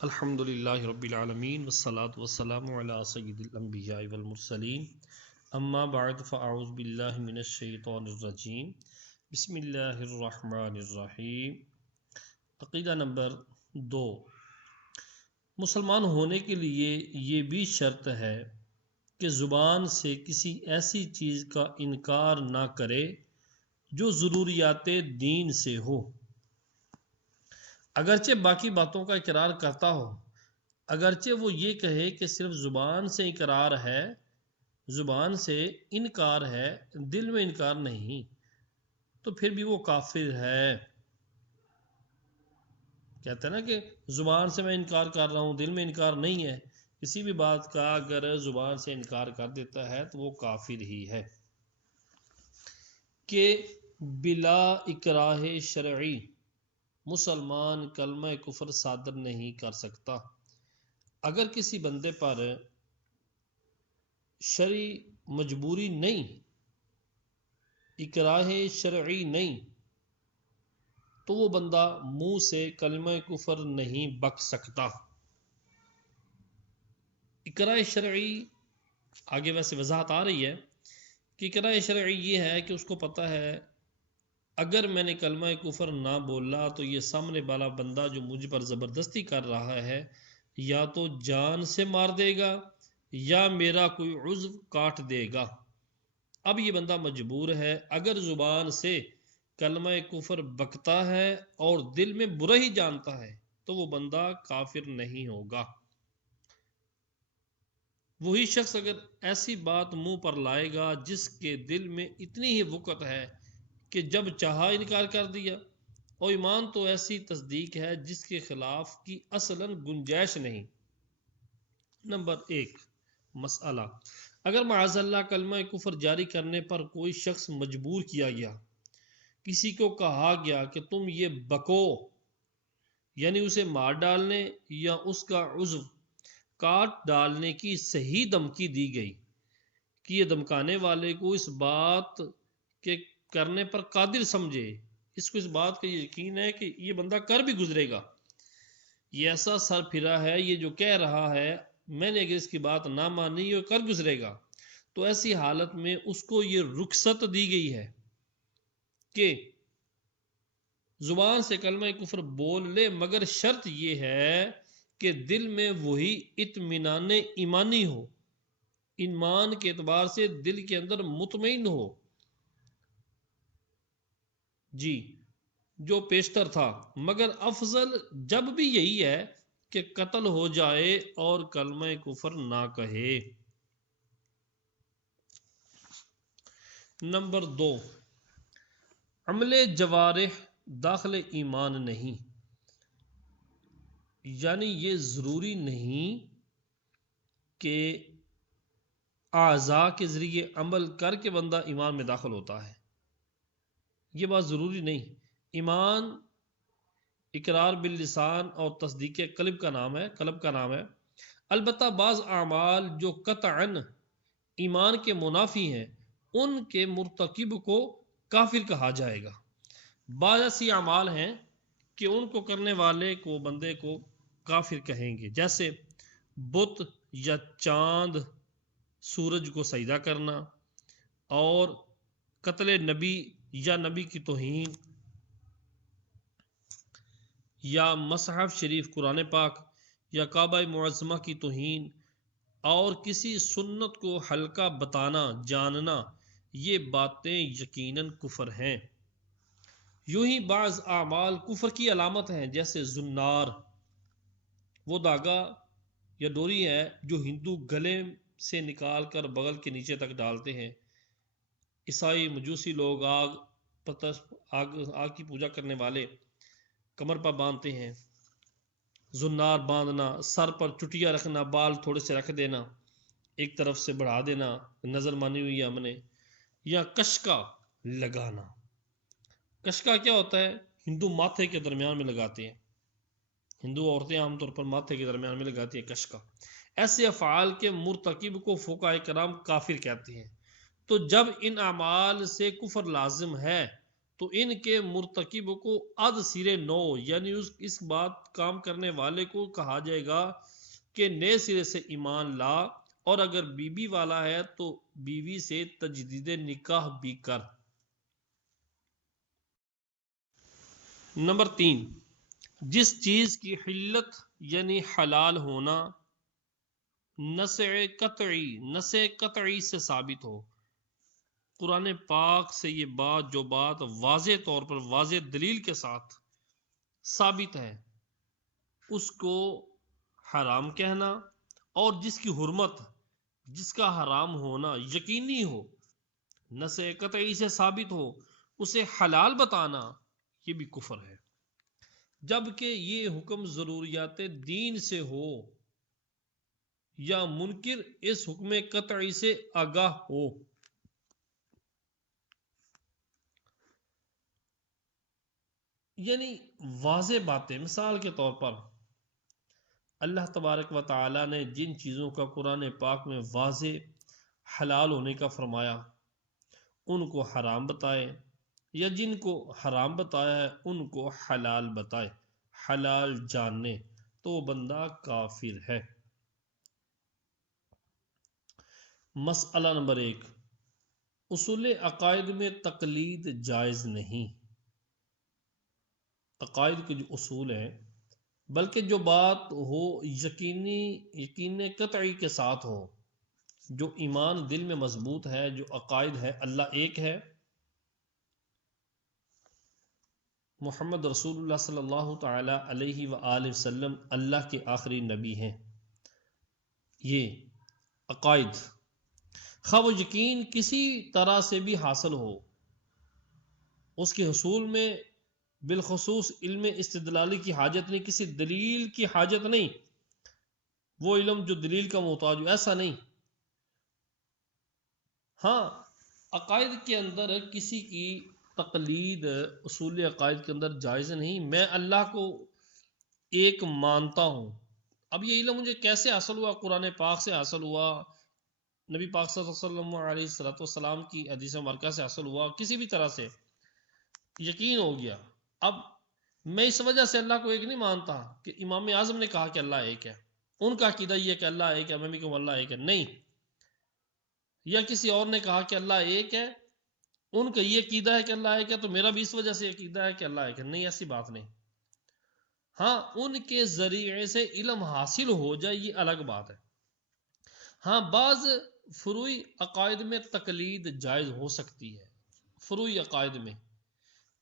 الحمد للہ رب العالمین والصلاة والسلام علی سید الانبیاء والمرسلین اما بعد فاعوذ باللہ من الشیطان الرجیم بسم اللہ الرحمن الرحیم۔ عقیدہ نمبر 2، مسلمان ہونے کے لیے یہ بھی شرط ہے کہ زبان سے کسی ایسی چیز کا انکار نہ کرے جو ضروریات دین سے ہو، اگرچہ باقی باتوں کا اقرار کرتا ہو، اگرچہ وہ یہ کہے کہ صرف زبان سے اقرار ہے، زبان سے انکار ہے، دل میں انکار نہیں، تو پھر بھی وہ کافر ہے۔ کہتے ہیں نا کہ زبان سے میں انکار کر رہا ہوں، دل میں انکار نہیں ہے۔ کسی بھی بات کا اگر زبان سے انکار کر دیتا ہے تو وہ کافر ہی ہے۔ کہ بلا اکراہ شرعی مسلمان کلمہ کفر صادر نہیں کر سکتا۔ اگر کسی بندے پر شرعی مجبوری نہیں، اکراہ شرعی نہیں، تو وہ بندہ منہ سے کلمہ کفر نہیں بک سکتا۔ اکراہ شرعی آگے ویسے وضاحت آ رہی ہے کہ اکراہ شرعی یہ ہے کہ اس کو پتہ ہے اگر میں نے کلمہ کفر نہ بولا تو یہ سامنے والا بندہ جو مجھ پر زبردستی کر رہا ہے یا تو جان سے مار دے گا یا میرا کوئی عضو کاٹ دے گا۔ اب یہ بندہ مجبور ہے، اگر زبان سے کلمہ کفر بکتا ہے اور دل میں برا ہی جانتا ہے تو وہ بندہ کافر نہیں ہوگا۔ وہی شخص اگر ایسی بات منہ پر لائے گا جس کے دل میں اتنی ہی وقت ہے کہ جب چاہا انکار کر دیا، اور ایمان تو ایسی تصدیق ہے جس کے خلاف کی اصلاً گنجائش نہیں۔ نمبر 1، مسئلہ: اگر معاذ اللہ کلمہ کفر جاری کرنے پر کوئی شخص مجبور کیا گیا، کسی کو کہا گیا کہ تم یہ بکو، یعنی اسے مار ڈالنے یا اس کا عضو کاٹ ڈالنے کی صحیح دھمکی دی گئی کہ یہ دھمکانے والے کو اس بات کے کرنے پر قادر سمجھے، اس کو اس بات کا یقین ہے کہ یہ بندہ کر بھی گزرے گا، یہ ایسا سر پھرا ہے، یہ جو کہہ رہا ہے میں نے اگر اس کی بات نہ مانی یہ کر گزرے گا، تو ایسی حالت میں اس کو یہ رخصت دی گئی ہے کہ زبان سے کلمہ کفر بول لے، مگر شرط یہ ہے کہ دل میں وہی اطمینان ایمانی ہو، ایمان کے اعتبار سے دل کے اندر مطمئن ہو، جی جو پیشتر تھا، مگر افضل جب بھی یہی ہے کہ قتل ہو جائے اور کلمہ کفر نہ کہے۔ نمبر 2، عمل جوارح داخل ایمان نہیں، یعنی یہ ضروری نہیں کہ اعضاء کے ذریعے عمل کر کے بندہ ایمان میں داخل ہوتا ہے، یہ بات ضروری نہیں۔ ایمان اقرار باللسان اور تصدیق قلب کا نام ہے، البتہ بعض اعمال جو قطعاً ایمان کے منافی ہیں ان کے مرتکب کو کافر کہا جائے گا۔ بعض ایسی اعمال ہیں کہ ان کو کرنے والے کو بندے کو کافر کہیں گے، جیسے بت یا چاند سورج کو سجدہ کرنا، اور قتل نبی یا نبی کی توہین، یا مصحف شریف قرآن پاک یا کعبہ معظمہ کی توہین، اور کسی سنت کو ہلکا بتانا جاننا، یہ باتیں یقیناً کفر ہیں۔ یوں ہی بعض اعمال کفر کی علامت ہیں، جیسے زنار، وہ دھاگا یا ڈوری ہے جو ہندو گلے سے نکال کر بغل کے نیچے تک ڈالتے ہیں، عیسائی مجوسی لوگ آگ کی پوجا کرنے والے کمر پر باندھتے ہیں، زنار باندھنا، سر پر چٹیا رکھنا، بال تھوڑے سے رکھ دینا، ایک طرف سے بڑھا دینا، نظر مانی ہوئی ہے ہم نے، یا کشکا لگانا۔ کشکا کیا ہوتا ہے؟ ہندو ماتھے کے درمیان میں لگاتے ہیں، ہندو عورتیں عام طور پر ماتھے کے درمیان میں لگاتی ہیں کشکا۔ ایسے افعال کے مرتکب کو فقہاء کرام کافر کہتے ہیں۔ تو جب ان اعمال سے کفر لازم ہے تو ان کے مرتکب کو اد سرے نو یعنی اس بات کام کرنے والے کو کہا جائے گا کہ نئے سرے سے ایمان لا، اور اگر بیوی والا ہے تو بیوی سے تجدید نکاح بھی کر۔ نمبر 3، جس چیز کی حلت یعنی حلال ہونا نص قطعی سے ثابت ہو۔ قرآن پاک سے یہ بات واضح طور پر واضح دلیل کے ساتھ ثابت ہے، اس کو حرام کہنا، اور جس کی حرمت، جس کا حرام ہونا یقینی ہو، نص قطعی سے ثابت ہو، اسے حلال بتانا، یہ بھی کفر ہے، جبکہ یہ حکم ضروریات دین سے ہو یا منکر اس حکم قطعی سے آگاہ ہو۔ یعنی واضح باتیں، مثال کے طور پر اللہ تبارک و تعالی نے جن چیزوں کا قرآن پاک میں واضح حلال ہونے کا فرمایا ان کو حرام بتائے، یا جن کو حرام بتایا ہے ان کو حلال بتائے، حلال جاننے، تو وہ بندہ کافر ہے۔ مسئلہ نمبر 1، اصول عقائد میں تقلید جائز نہیں۔ عقائد کے جو اصول ہیں، بلکہ جو بات ہو یقین قطعی کے ساتھ ہو، جو ایمان دل میں مضبوط ہے، جو عقائد ہے اللہ ایک ہے، محمد رسول اللہ صلی اللہ تعالی علیہ وآلہ وسلم اللہ کے آخری نبی ہیں، یہ عقائد خواہ وہ یقین کسی طرح سے بھی حاصل ہو، اس کے حصول میں بالخصوص علم استدلالی کی حاجت نہیں، کسی دلیل کی حاجت نہیں، وہ علم جو دلیل کا محتاج ہو، ایسا نہیں۔ ہاں، عقائد کے اندر کسی کی تقلید اصول عقائد کے اندر جائز نہیں۔ میں اللہ کو ایک مانتا ہوں، اب یہ علم مجھے کیسے حاصل ہوا؟ قرآن پاک سے حاصل ہوا، نبی پاک صلی اللہ علیہ وسلم علیہ السلام کی حدیث مبارکہ سے حاصل ہوا، کسی بھی طرح سے یقین ہو گیا۔ اب میں اس وجہ سے اللہ کو ایک نہیں مانتا کہ امام اعظم نے کہا کہ اللہ ایک ہے، ان کا عقیدہ یہ کہ اللہ ایک ہے، میں بھی کہوں اللہ ایک ہے، نہیں۔ یا کسی اور نے کہا کہ اللہ ایک ہے، ان کا یہ عقیدہ ہے کہ اللہ ایک ہے، تو میرا بھی اس وجہ سے عقیدہ ہے کہ اللہ ایک ہے، نہیں، ایسی بات نہیں۔ ہاں، ان کے ذریعے سے علم حاصل ہو جائے یہ الگ بات ہے۔ ہاں، بعض فروعی عقائد میں تقلید جائز ہو سکتی ہے، فروعی عقائد میں۔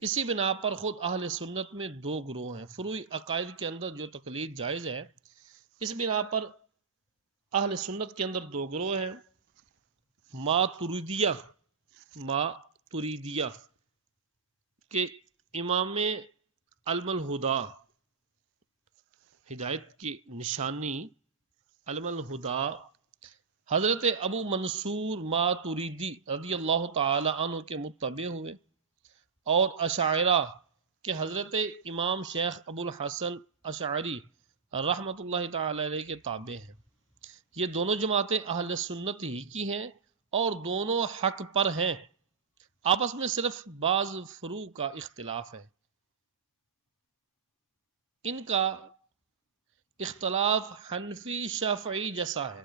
اسی بنا پر خود اہل سنت میں 2 گروہ ہیں، فروعی عقائد کے اندر جو تقلید جائز ہے، اس بنا پر اہل سنت کے اندر 2 گروہ ہیں، ماتریدیہ کہ امام علم الہدا، ہدایت کی نشانی علم الہدا، حضرت ابو منصور ماتریدی رضی اللہ تعالی عنہ کے متبع ہوئے، اور اشاعرہ کہ حضرت امام شیخ ابو الحسن اشعری رحمۃ اللہ تعالی علیہ کے تابع ہیں۔ یہ دونوں جماعتیں اہل سنت ہی کی ہیں اور دونوں حق پر ہیں، آپس میں صرف بعض فروع کا اختلاف ہے۔ ان کا اختلاف حنفی شافعی جیسا ہے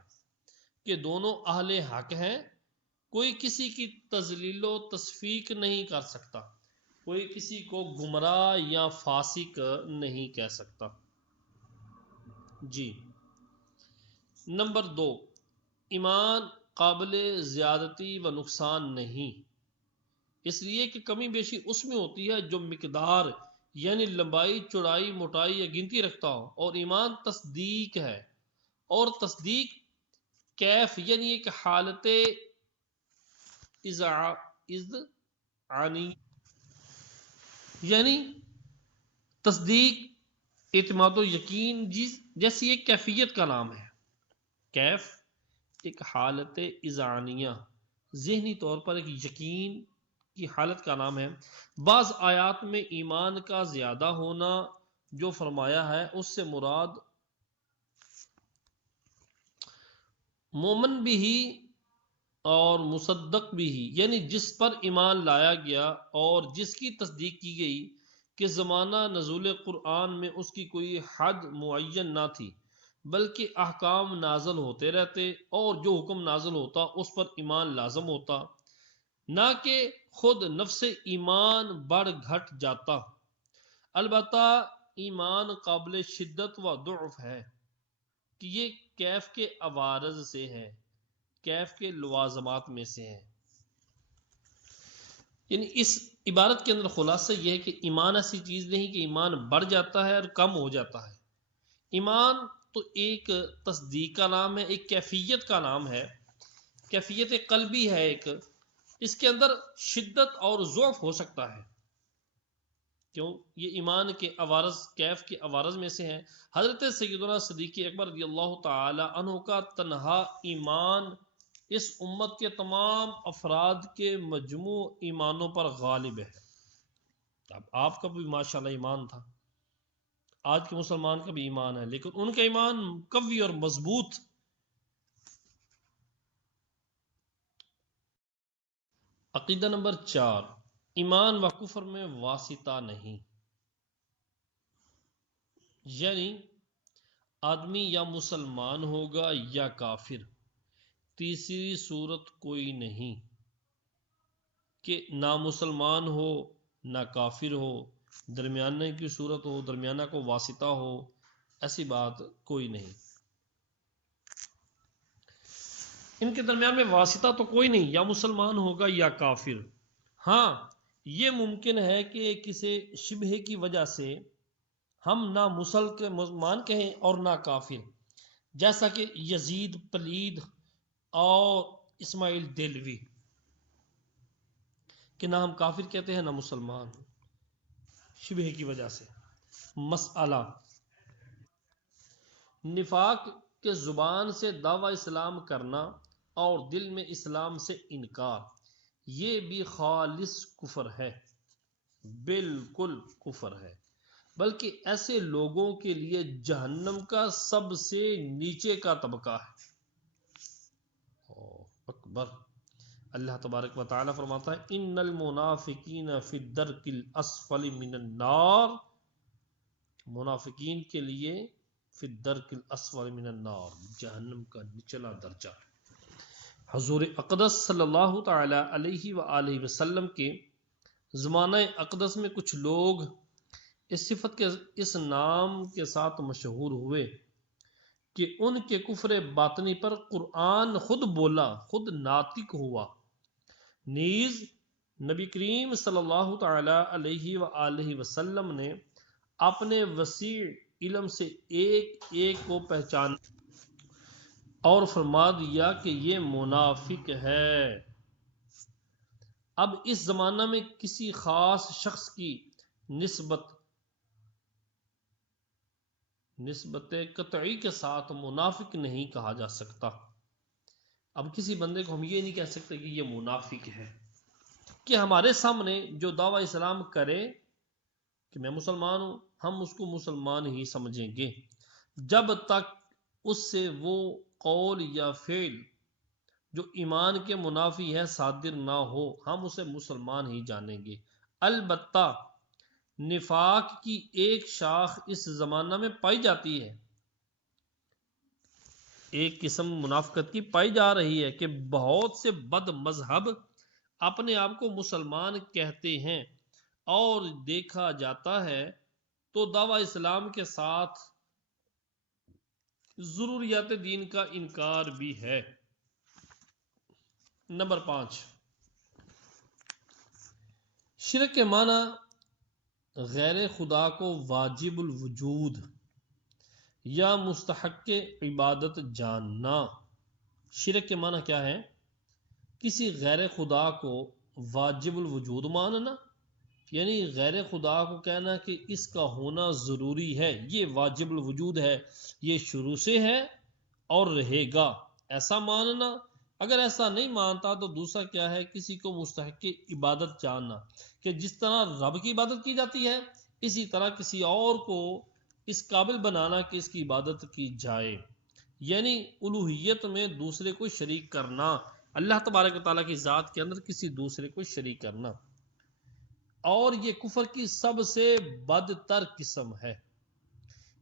کہ دونوں اہل حق ہیں، کوئی کسی کی تضلیل و تصفیق نہیں کر سکتا، کوئی کسی کو گمراہ یا فاسق نہیں کہہ سکتا۔ جی، نمبر 2، ایمان قابل زیادتی و نقصان نہیں، اس لیے کہ کمی بیشی اس میں ہوتی ہے جو مقدار یعنی لمبائی، چوڑائی، موٹائی یا گنتی رکھتا ہو، اور ایمان تصدیق ہے، اور تصدیق کیف یعنی ایک حالت اذعانی، یعنی تصدیق، اعتماد و یقین جیسی ایک کیفیت کا نام ہے۔ کیف ایک حالت اذعانیہ، ذہنی طور پر ایک یقین کی حالت کا نام ہے۔ بعض آیات میں ایمان کا زیادہ ہونا جو فرمایا ہے اس سے مراد مومن بھی اور مصدق بھی ہی، یعنی جس پر ایمان لایا گیا اور جس کی تصدیق کی گئی کہ زمانہ نزول قرآن میں اس کی کوئی حد معین نہ تھی، بلکہ احکام نازل ہوتے رہتے اور جو حکم نازل ہوتا اس پر ایمان لازم ہوتا، نہ کہ خود نفس ایمان بڑھ گھٹ جاتا۔ البتہ ایمان قابل شدت و ضعف ہے کہ یہ کیف کے عوارض سے ہے، کیف کے لوازمات میں سے ہے۔ یعنی اس عبارت کے اندر خلاصہ یہ ہے کہ ایمان ایسی چیز نہیں کہ ایمان بڑھ جاتا ہے اور کم ہو جاتا ہے۔ ایمان تو ایک تصدیق کا نام ہے، ایک کیفیت کا نام ہے، کیفیت قلبی ہے ایک، اس کے اندر شدت اور ضعف ہو سکتا ہے۔ کیوں؟ یہ ایمان کے عوارض، کیف کے عوارض میں سے ہیں۔ حضرت سیدنا صدیق اکبر رضی اللہ تعالی عنہ کا تنہا ایمان اس امت کے تمام افراد کے مجموع ایمانوں پر غالب ہے۔ اب آپ کا بھی ماشاءاللہ ایمان تھا، آج کے مسلمان کا بھی ایمان ہے، لیکن ان کا ایمان قوی اور مضبوط۔ عقیدہ نمبر 4، ایمان و کفر میں واسطہ نہیں، یعنی آدمی یا مسلمان ہوگا یا کافر، تیسری صورت کوئی نہیں کہ نہ مسلمان ہو نہ کافر ہو، درمیانے کی صورت ہو، درمیانہ کو واسطہ ہو، ایسی بات کوئی نہیں۔ ان کے درمیان میں واسطہ تو کوئی نہیں، یا مسلمان ہوگا یا کافر۔ ہاں یہ ممکن ہے کہ کسی شبہ کی وجہ سے ہم نہ مسلمان کہیں اور نہ کافر، جیسا کہ یزید پلید اور اسماعیل دہلوی، کہ نہ ہم کافر کہتے ہیں نہ مسلمان، شبہ کی وجہ سے۔ مسئلہ نفاق کے زبان سے دعوی اسلام کرنا اور دل میں اسلام سے انکار، یہ بھی خالص کفر ہے، بالکل کفر ہے، بلکہ ایسے لوگوں کے لیے جہنم کا سب سے نیچے کا طبقہ ہے۔ اکبر، اللہ تبارک و تعالی فرماتا ہے ان المنافقین فی الدرک الاسفل من النار، منافقین کے لیے فی الدرک الاسفل من النار، جہنم کا نچلا درجہ۔ حضور اقدس صلی اللہ تعالی علیہ وآلہ وسلم کے زمانہ اقدس میں کچھ لوگ اس صفت کے اس نام کے ساتھ مشہور ہوئے کہ ان کے کفر باطنی پر قرآن خود بولا، خود ناطق ہوا، نیز نبی کریم صلی اللہ تعالی علیہ وآلہ وسلم نے اپنے وسیع علم سے ایک ایک کو پہچان اور فرما دیا کہ یہ منافق ہے۔ اب اس زمانہ میں کسی خاص شخص کی نسبت قطعی کے ساتھ منافق نہیں کہا جا سکتا۔ اب کسی بندے کو ہم یہ نہیں کہہ سکتے کہ یہ منافق ہے، کہ ہمارے سامنے جو دعویٰ اسلام کرے کہ میں مسلمان ہوں، ہم اس کو مسلمان ہی سمجھیں گے جب تک اس سے وہ قول یا فعل جو ایمان کے منافی ہے صادر نہ ہو، ہم اسے مسلمان ہی جانیں گے۔ البتہ نفاق کی ایک شاخ اس زمانہ میں پائی جاتی ہے، ایک قسم منافقت کی پائی جا رہی ہے کہ بہت سے بد مذہب اپنے آپ کو مسلمان کہتے ہیں اور دیکھا جاتا ہے تو دعویٰ اسلام کے ساتھ ضروریات دین کا انکار بھی ہے۔ نمبر 5، شرک کے معنی غیر خدا کو واجب الوجود یا مستحق عبادت جاننا۔ شرک کے معنی کیا ہے؟ کسی غیر خدا کو واجب الوجود ماننا، یعنی غیر خدا کو کہنا کہ اس کا ہونا ضروری ہے، یہ واجب الوجود ہے، یہ شروع سے ہے اور رہے گا، ایسا ماننا۔ اگر ایسا نہیں مانتا تو دوسرا کیا ہے؟ کسی کو مستحق عبادت جاننا، کہ جس طرح رب کی عبادت کی جاتی ہے اسی طرح کسی اور کو اس قابل بنانا کہ اس کی عبادت کی جائے، یعنی الوہیت میں دوسرے کو شریک کرنا، اللہ تبارک و تعالیٰ کی ذات کے اندر کسی دوسرے کو شریک کرنا، اور یہ کفر کی سب سے بدتر قسم ہے۔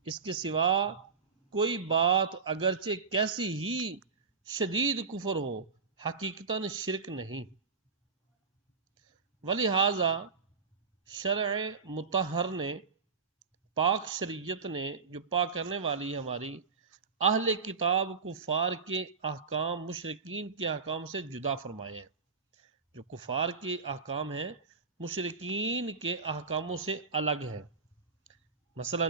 اس کے سوا کوئی بات اگرچہ کیسی ہی شدید کفر ہو، حقیقتاً شرک نہیں۔ ولہذا شرع مطہر نے، پاک شریعت نے جو پاک کرنے والی ہے ہماری، اہل کتاب کفار کے احکام مشرکین کے احکام سے جدا فرمائے ہیں۔ جو کفار کے احکام ہیں مشرکین کے احکاموں سے الگ ہے۔ مثلا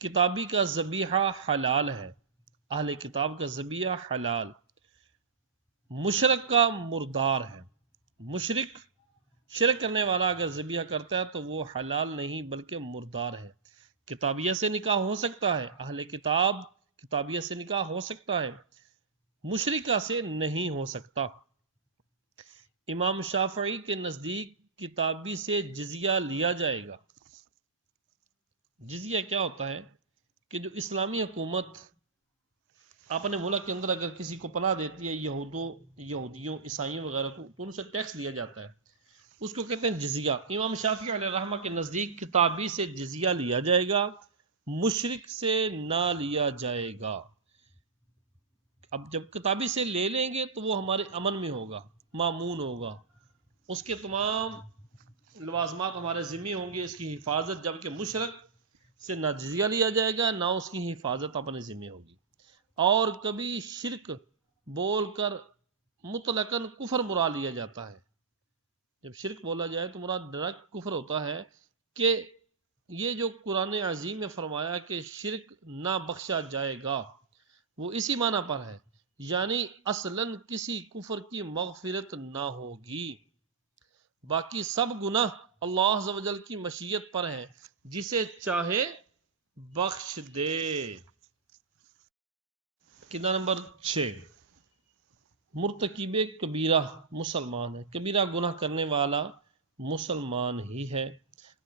کتابی کا ذبیحہ حلال ہے، اہل کتاب کا ذبیحہ حلال، مشرک کا مردار ہے۔ مشرک، شرک کرنے والا اگر ذبیحہ کرتا ہے تو وہ حلال نہیں بلکہ مردار ہے۔ کتابیہ سے نکاح ہو سکتا ہے، اہل کتاب کتابیہ سے نکاح ہو سکتا ہے، مشرکہ سے نہیں ہو سکتا۔ امام شافعی کے نزدیک کتابی سے جزیہ لیا جائے گا۔ جزیہ کیا ہوتا ہے کہ جو اسلامی حکومت اپنے ملک کے اندر اگر کسی کو پناہ دیتی ہے، یہودیوں عیسائیوں وغیرہ کو، تو ان سے ٹیکس لیا جاتا ہے، اس کو کہتے ہیں جزیہ۔ امام شافعی علیہ رحمہ کے نزدیک کتابی سے جزیہ لیا جائے گا، مشرک سے نہ لیا جائے گا۔ اب جب کتابی سے لے لیں گے تو وہ ہمارے امن میں ہوگا، مامون ہوگا، اس کے تمام لوازمات ہمارے ذمہ ہوں گے، اس کی حفاظت، جبکہ مشرک سے نہ جزیہ لیا جائے گا نہ اس کی حفاظت اپنے ذمہ ہوگی۔ اور کبھی شرک بول کر مطلقاً کفر مراد لیا جاتا ہے۔ جب شرک بولا جائے تو مراد ڈائریکٹ کفر ہوتا ہے، کہ یہ جو قرآن عظیم میں فرمایا کہ شرک نہ بخشا جائے گا، وہ اسی معنی پر ہے، یعنی اصلاً کسی کفر کی مغفرت نہ ہوگی۔ باقی سب گناہ اللہ عز و جل کی مشیت پر ہے، جسے چاہے بخش دے۔ قاعدہ نمبر 6، مرتکب کبیرہ مسلمان ہے۔ کبیرہ گناہ کرنے والا مسلمان ہی ہے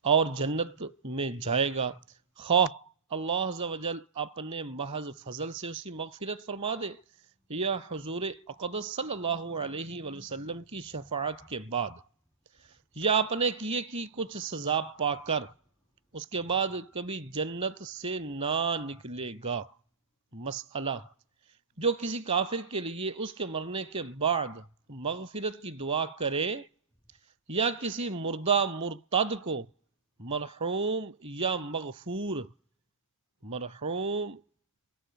اور جنت میں جائے گا، خواہ اللہ عز و جل اپنے محض فضل سے اس کی مغفرت فرما دے یا حضور اقدس صلی اللہ علیہ وآلہ وسلم کی شفاعت کے بعد، یا اپنے کیے کی کچھ سزا پا کر اس کے بعد کبھی جنت سے نہ نکلے گا۔ مسئلہ، جو کسی کافر کے لیے اس کے مرنے کے بعد مغفرت کی دعا کرے، یا کسی مردہ مرتد کو مرحوم یا مغفور، مرحوم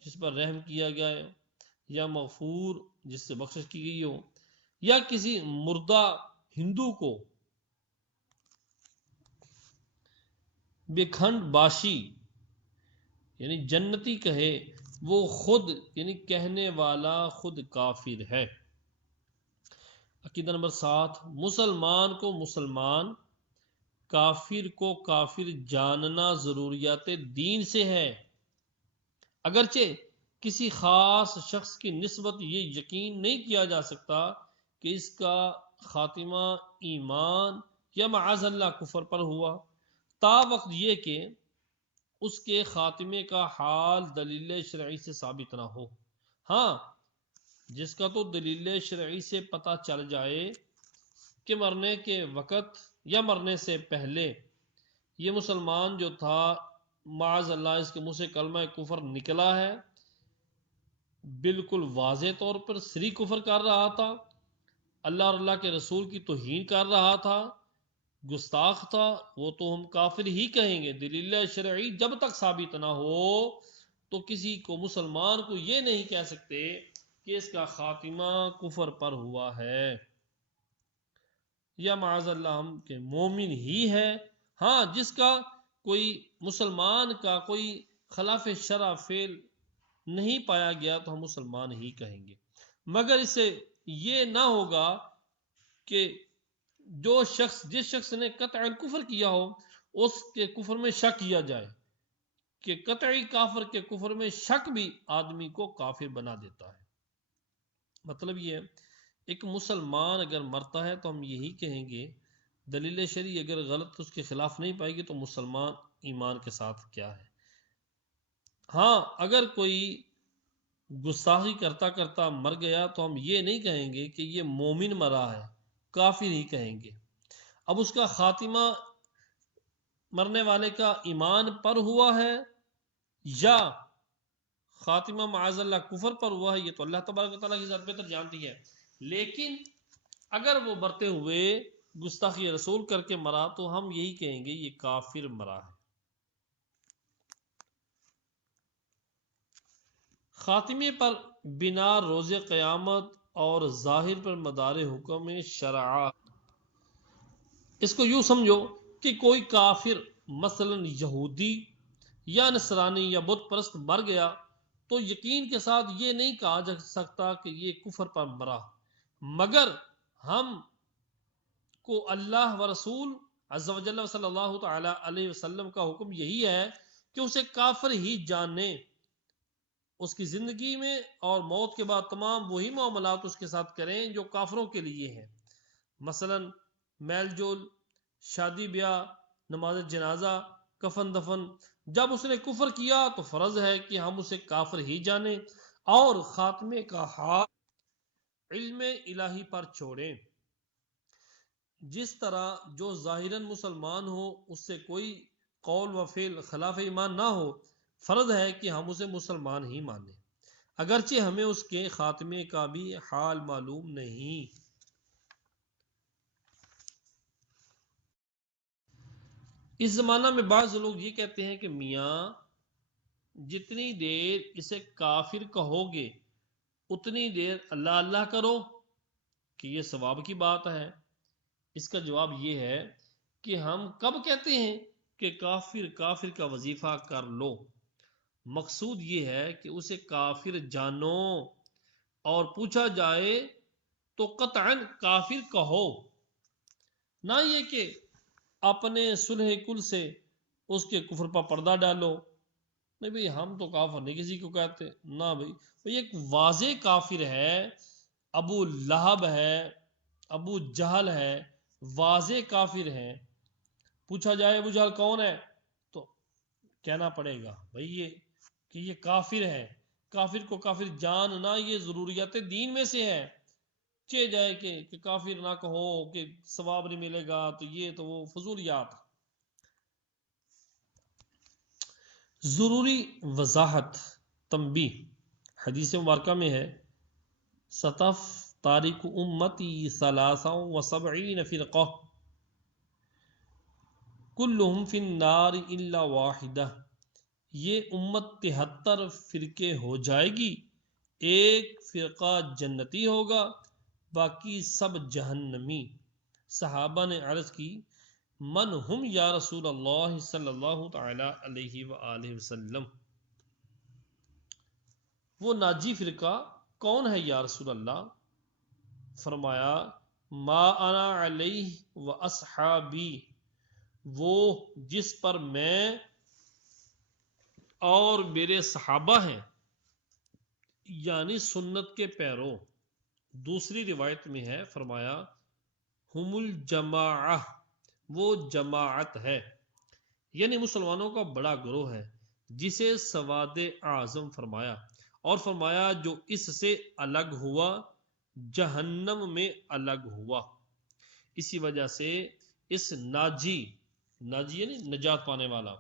جس پر رحم کیا گیا ہے، یا مغفور جس سے بخشش کی گئی ہو، یا کسی مردہ ہندو کو بکھنڈ باشی یعنی جنتی کہے، وہ خود یعنی کہنے والا خود کافر ہے۔ عقیدہ نمبر 7، مسلمان کو مسلمان، کافر کو کافر جاننا ضروریات دین سے ہے۔ اگرچہ کسی خاص شخص کی نسبت یہ یقین نہیں کیا جا سکتا کہ اس کا خاتمہ ایمان یا معاذ اللہ کفر پر ہوا، تا وقت یہ کہ اس کے خاتمے کا حال دلیل شرعی سے ثابت نہ ہو۔ ہاں، جس کا تو دلیل شرعی سے پتہ چل جائے کہ مرنے کے وقت یا مرنے سے پہلے یہ مسلمان جو تھا، معاذ اللہ اس کے منہ سے کلمہ کفر نکلا ہے، بالکل واضح طور پر صریح کفر کر رہا تھا، اللہ اور اللہ کے رسول کی توہین کر رہا تھا، گستاخ تھا، وہ تو ہم کافر ہی کہیں گے۔ دلیل شرعی جب تک ثابت نہ ہو تو کسی کو مسلمان کو یہ نہیں کہہ سکتے کہ اس کا خاتمہ کفر پر ہوا ہے یا معاذ اللہ ہم کہ مومن ہی ہے۔ ہاں، جس کا کوئی مسلمان کا کوئی خلاف شرع فعل نہیں پایا گیا تو ہم مسلمان ہی کہیں گے، مگر اس سے یہ نہ ہوگا کہ جو شخص جس شخص نے قطعا کفر کیا ہو اس کے کفر میں شک کیا جائے، کہ قطعی کافر کے کفر میں شک بھی آدمی کو کافر بنا دیتا ہے۔ مطلب یہ ہے، ایک مسلمان اگر مرتا ہے تو ہم یہی کہیں گے، دلیل شرعی اگر غلط اس کے خلاف نہیں پائے گی تو مسلمان ایمان کے ساتھ کیا ہے۔ ہاں، اگر کوئی گستاخی کرتا کرتا مر گیا تو ہم یہ نہیں کہیں گے کہ یہ مومن مرا ہے، کافر ہی کہیں گے۔ اب اس کا خاتمہ مرنے والے کا ایمان پر ہوا ہے یا خاتمہ معاذ اللہ کفر پر ہوا ہے، یہ تو اللہ تبارک و تعالیٰ کی ذات بہتر جانتی ہے۔ لیکن اگر وہ مرتے ہوئے گستاخی رسول کر کے مرا تو ہم یہی کہیں گے یہ کافر مرا ہے۔ خاتمے پر بنا روز قیامت اور ظاہر پر مدار حکم شرع، اس کو یوں سمجھو کہ کوئی کافر مثلا یہودی یا نصرانی یا بت پرست مر گیا تو یقین کے ساتھ یہ نہیں کہا جا سکتا کہ یہ کفر پر مرا، مگر ہم کو اللہ و رسول عز و جل صلی اللہ تعالی علیہ وسلم کا حکم یہی ہے کہ اسے کافر ہی جانے، اس کی زندگی میں اور موت کے بعد تمام وہی معاملات اس کے ساتھ کریں جو کافروں کے لیے ہیں، مثلا میل جول، شادی بیاہ، نماز جنازہ، کفن دفن۔ جب اس نے کفر کیا تو فرض ہے کہ ہم اسے کافر ہی جانیں اور خاتمے کا حال علم الہی پر چھوڑیں۔ جس طرح جو ظاہراً مسلمان ہو اس سے کوئی قول و فعل خلاف ایمان نہ ہو، فرض ہے کہ ہم اسے مسلمان ہی مانیں، اگرچہ ہمیں اس کے خاتمے کا بھی حال معلوم نہیں۔ اس زمانہ میں بعض لوگ یہ کہتے ہیں کہ میاں جتنی دیر اسے کافر کہو گے اتنی دیر اللہ اللہ کرو کہ یہ ثواب کی بات ہے۔ اس کا جواب یہ ہے کہ ہم کب کہتے ہیں کہ کافر کافر کا وظیفہ کر لو؟ مقصود یہ ہے کہ اسے کافر جانو اور پوچھا جائے تو قطعاً کافر کہو، نہ یہ کہ اپنے صلح کل سے اس کے کفر پر پردہ ڈالو۔ نہیں بھئی ہم تو کافر نہیں کسی کو کہتے، نہ بھئی ایک واضح کافر ہے، ابو لہب ہے، ابو جہل ہے، واضح کافر ہیں۔ پوچھا جائے ابو جہل کون ہے تو کہنا پڑے گا بھئی یہ کہ یہ کافر ہے۔ کافر کو کافر جاننا یہ ضروریات دین میں سے ہے۔ چے جائے کہ کافر نہ کہو کہ ثواب نہیں ملے گا تو یہ تو وہ فضولیات۔ ضروری وضاحت تنبیہ، حدیث مبارکہ میں ہے ستف تاریخ امتی ثلاثا و سبعین فرقہ کلہم فی النار الا واحدہ، یہ امت 73 فرقے ہو جائے گی، ایک فرقہ جنتی ہوگا باقی سب جہنمی۔ صحابہ نے عرض کی من ہم یا رسول اللہ صلی اللہ تعالی علیہ وآلہ وسلم، وہ ناجی فرقہ کون ہے یا رسول اللہ؟ فرمایا ما انا علیہ و اصحابی، وہ جس پر میں اور میرے صحابہ ہیں، یعنی سنت کے پیرو۔ دوسری روایت میں ہے فرمایا ہم الجماعہ، وہ جماعت ہے، یعنی مسلمانوں کا بڑا گروہ ہے جسے سواد اعظم فرمایا، اور فرمایا جو اس سے الگ ہوا جہنم میں الگ ہوا۔ اسی وجہ سے اس ناجی یعنی نجات پانے والا،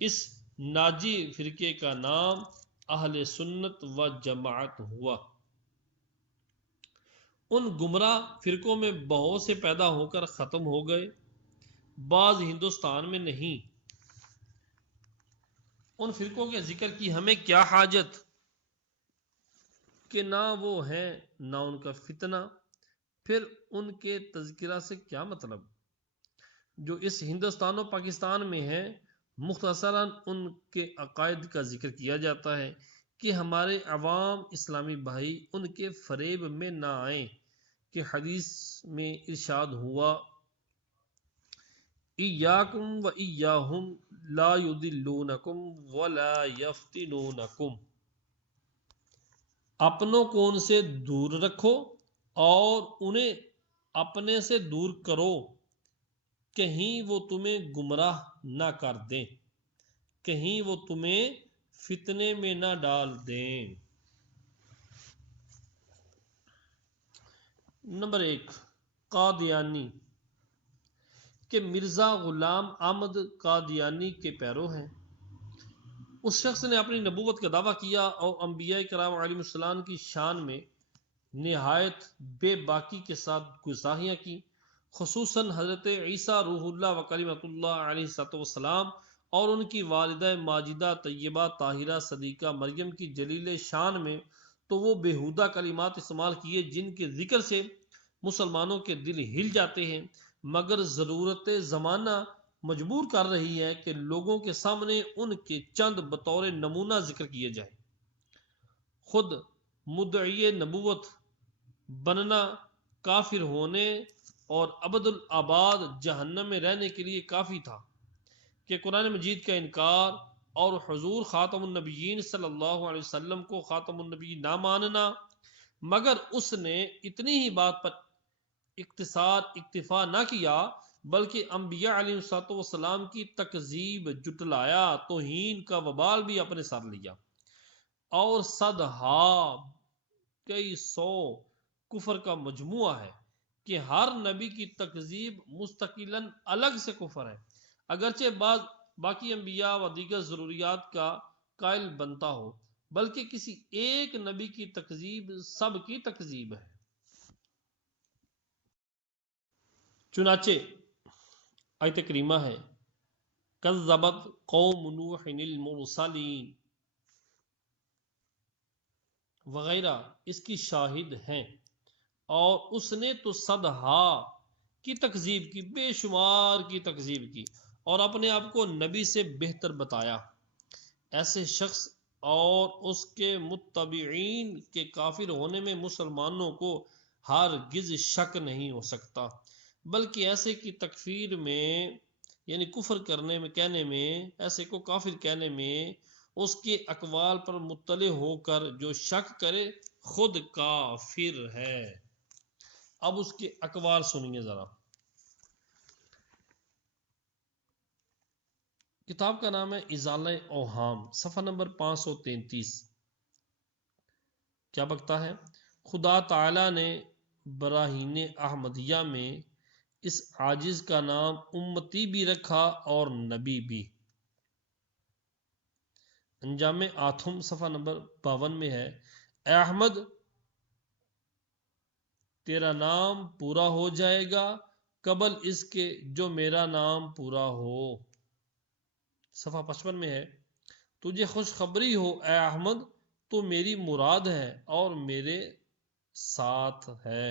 اس ناجی فرقے کا نام اہل سنت و جماعت ہوا۔ ان گمراہ فرقوں میں بہت سے پیدا ہو کر ختم ہو گئے، بعض ہندوستان میں نہیں۔ ان فرقوں کے ذکر کی ہمیں کیا حاجت کہ نہ وہ ہیں نہ ان کا فتنہ، پھر ان کے تذکرہ سے کیا مطلب؟ جو اس ہندوستان و پاکستان میں ہیں مختصراً ان کے عقائد کا ذکر کیا جاتا ہے کہ ہمارے عوام اسلامی بھائی ان کے فریب میں نہ آئیں کہ حدیث میں ارشاد ہوا ایاکم و ایاہم لا یضلونکم ولا یفتنونکم، اپنوں کو ان سے دور رکھو اور انہیں اپنے سے دور کرو، کہیں وہ تمہیں گمراہ نہ کر دیں، کہیں وہ تمہیں فتنے میں نہ ڈال دیں۔ نمبر 1، قادیانی کہ مرزا غلام احمد قادیانی کے پیرو ہیں۔ اس شخص نے اپنی نبوت کا دعویٰ کیا اور انبیاء کرام علیہ السلام کی شان میں نہایت بے باکی کے ساتھ گستاخیاں کی، خصوصاً حضرت عیسیٰ روح اللہ و کلمۃ اللہ علیہ السلام اور ان کی والدہ ماجدہ طیبہ طاہرہ صدیقہ مریم کی جلیل شان میں تو وہ بیہودہ کلمات استعمال کیے جن کے ذکر سے مسلمانوں کے دل ہل جاتے ہیں، مگر ضرورت زمانہ مجبور کر رہی ہے کہ لوگوں کے سامنے ان کے چند بطور نمونہ ذکر کیے جائیں۔ خود مدعی نبوت بننا کافر ہونے اور ابد الآباد جہنم میں رہنے کے لیے کافی تھا کہ قرآن مجید کا انکار اور حضور خاتم النبیین صلی اللہ علیہ وسلم کو خاتم النبیین نہ ماننا، مگر اس نے اتنی ہی بات پر اکتفا نہ کیا بلکہ انبیاء علیہ السلام کی تکذیب جٹلایا، توہین کا وبال بھی اپنے سر لیا، اور صدہا کئی سو کفر کا مجموعہ ہے کہ ہر نبی کی تکذیب مستقلاً الگ سے کفر ہے، اگرچہ بعض باقی انبیاء و دیگر ضروریات کا قائل بنتا ہو، بلکہ کسی ایک نبی کی تکذیب سب کی تکذیب ہے۔ چنانچہ آیت کریمہ ہے کذبت قوم نوح المرسلین وغیرہ اس کی شاہد ہیں، اور اس نے تو صدہا کی تکذیب کی، بے شمار کی تکذیب کی اور اپنے آپ کو نبی سے بہتر بتایا۔ ایسے شخص اور اس کے متبعین کے کافر ہونے میں مسلمانوں کو ہرگز شک نہیں ہو سکتا، بلکہ ایسے کی تکفیر میں یعنی کفر کرنے میں کہنے میں، ایسے کو کافر کہنے میں اس کے اقوال پر مطلع ہو کر جو شک کرے خود کافر ہے۔ اب اس کے اقوال سنیے ذرا۔ کتاب کا نام ہے ازالہ اوہام، صفحہ نمبر 533۔ کیا بکتا ہے؟ خدا تعالی نے براہین احمدیہ میں اس عاجز کا نام امتی بھی رکھا اور نبی بھی۔ انجام آتھم صفحہ نمبر 52 میں ہے، اے احمد تیرا نام پورا ہو جائے گا قبل اس کے جو میرا نام پورا ہو۔ صفحہ 55 میں ہے، تجھے خوشخبری ہو اے احمد تو میری مراد ہے اور میرے ساتھ ہے۔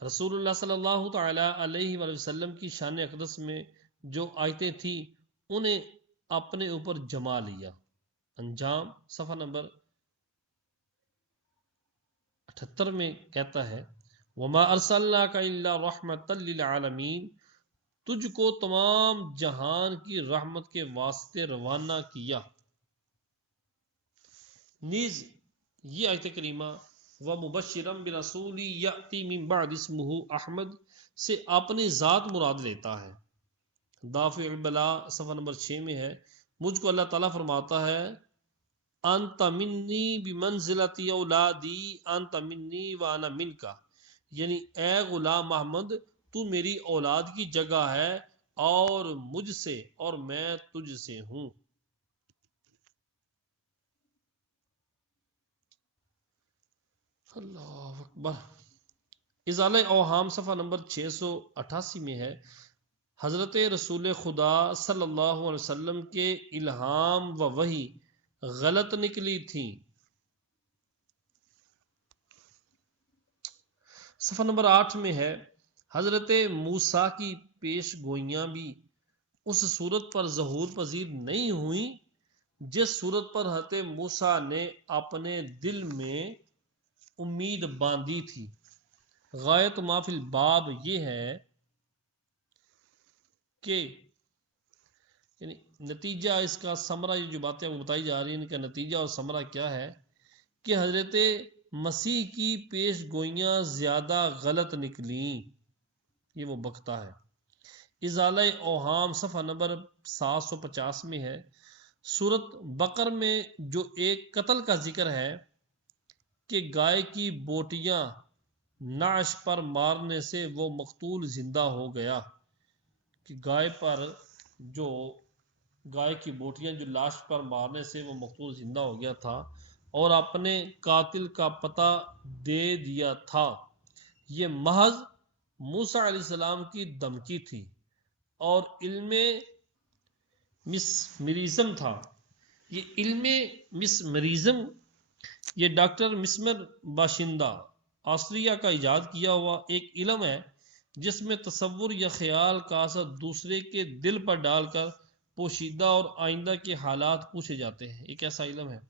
رسول اللہ صلی اللہ تعالی علیہ وآلہ وسلم کی شان اقدس میں جو آیتیں تھیں انہیں اپنے اوپر جما لیا۔ انجام صفحہ نمبر 78 میں کہتا ہے، وما ارسلناک الا رحمۃ للعالمین، تجھ کو تمام جہان کی رحمت کے واسطے روانہ کیا۔ نیز یہ آیت کریمہ وَمُبَشِّرًا بِرَسُولٍ يَأْتِي مِن بَعْدِ اسْمُهُ احمد سے اپنی ذات مراد لیتا ہے۔ دافع البلاء صفحہ نمبر 6 میں ہے، مجھ کو اللہ تعالیٰ فرماتا ہے انت منی بمنزلۃ اولادی انت منی وانا منکا، یعنی اے غلام محمد تو میری اولاد کی جگہ ہے اور مجھ سے اور میں تجھ سے ہوں۔ اللہ اکبر۔ ازالہ اوہام صفحہ نمبر 688 میں ہے، حضرت رسول خدا صلی اللہ علیہ وسلم کے الہام و وحی غلط نکلی تھی۔ صفحہ نمبر 8 میں ہے، حضرت موسیٰ کی پیش گوئیاں بھی اس صورت پر ظہور پذیر نہیں ہوئیں جس صورت پر حضرت موسیٰ نے اپنے دل میں امید باندھی تھی۔ غایت ما فی الباب یہ ہے کہ یعنی نتیجہ اس کا ثمرہ، یہ جو باتیں بتائی جا رہی ہیں ان کا نتیجہ اور ثمرہ کیا ہے کہ حضرت مسیح کی پیش گوئیاں زیادہ غلط نکلیں، یہ وہ بکتا ہے۔ ازالہ اوہام صفحہ نمبر 750 میں ہے، سورۃ بقر میں جو ایک قتل کا ذکر ہے کہ گائے کی بوٹیاں نعش پر مارنے سے وہ مقتول زندہ ہو گیا، کہ گائے پر جو گائے کی بوٹیاں جو لاش پر مارنے سے وہ مقتول زندہ ہو گیا تھا اور اپنے قاتل کا پتہ دے دیا تھا، یہ محض موسیٰ علیہ السلام کی دھمکی تھی اور علم مسمرزم تھا۔ یہ علم مسمرزم یہ ڈاکٹر مسمر باشندہ آسٹریا کا ایجاد کیا ہوا ایک علم ہے جس میں تصور یا خیال کا اثر دوسرے کے دل پر ڈال کر پوشیدہ اور آئندہ کے حالات پوچھے جاتے ہیں۔ ایک ایسا علم ہے۔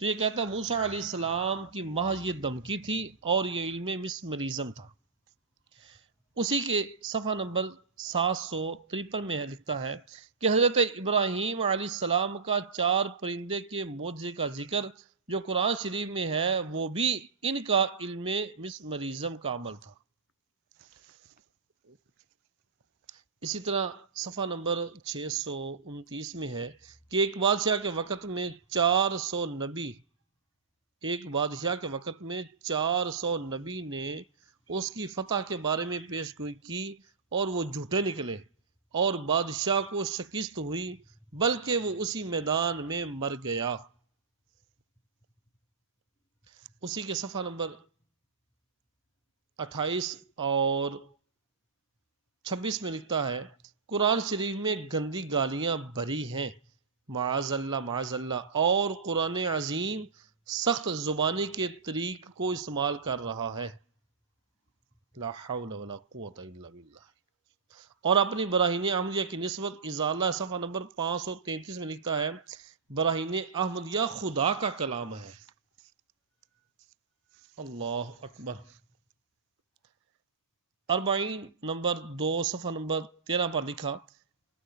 تو یہ کہتا ہے موسیٰ علیہ السلام کی محض یہ دھمکی تھی اور یہ علم مسمرزم تھا۔ اسی کے صفحہ نمبر 753 میں لکھتا ہے کہ حضرت ابراہیم علیہ السلام کا 4 پرندے کے معجزے کا ذکر جو قرآن شریف میں ہے وہ بھی ان کا علم مسمرزم کا عمل تھا۔ اسی طرح صفحہ نمبر 629 میں ہے کہ ایک بادشاہ کے وقت میں 400 نبی نے اس کی فتح کے بارے میں پیش گوئی کی اور وہ جھوٹے نکلے اور بادشاہ کو شکست ہوئی بلکہ وہ اسی میدان میں مر گیا۔ اسی کے صفحہ نمبر 28 اور 26 میں لکھتا ہے قرآن شریف میں گندی گالیاں بھری ہیں، معاذ اللہ معاذ اللہ، اور قرآن عظیم سخت زبانی کے طریق کو استعمال کر رہا ہے، لا حول ولا قوت الا باللہ۔ اور اپنی براہین احمدیہ کی نسبت ازالہ صفحہ نمبر 533 میں لکھتا ہے براہین احمدیہ خدا کا کلام ہے۔ اللہ اکبر۔ 40 نمبر 2 صفحہ نمبر 13 پر لکھا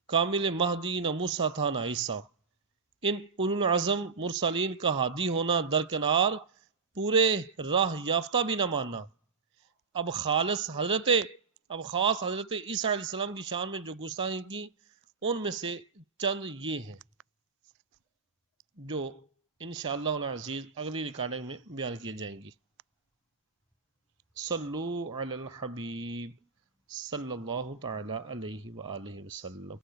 کامل مہدی نہ موسیٰ تھا نہ عیسیٰ، ان اولو العزم مرسلین کا ہادی ہونا درکنار پورے راہ یافتہ بھی نہ ماننا۔ اب خاص حضرت عیسیٰ علیہ السلام کی شان میں جو گستاخی کی ان میں سے چند یہ ہیں جو انشاءاللہ العزیز اگلی ریکارڈنگ میں بیان کیے جائیں گی۔ صلو علی الحبیب صلی اللہ تعالی علیہ وآلہ وسلم۔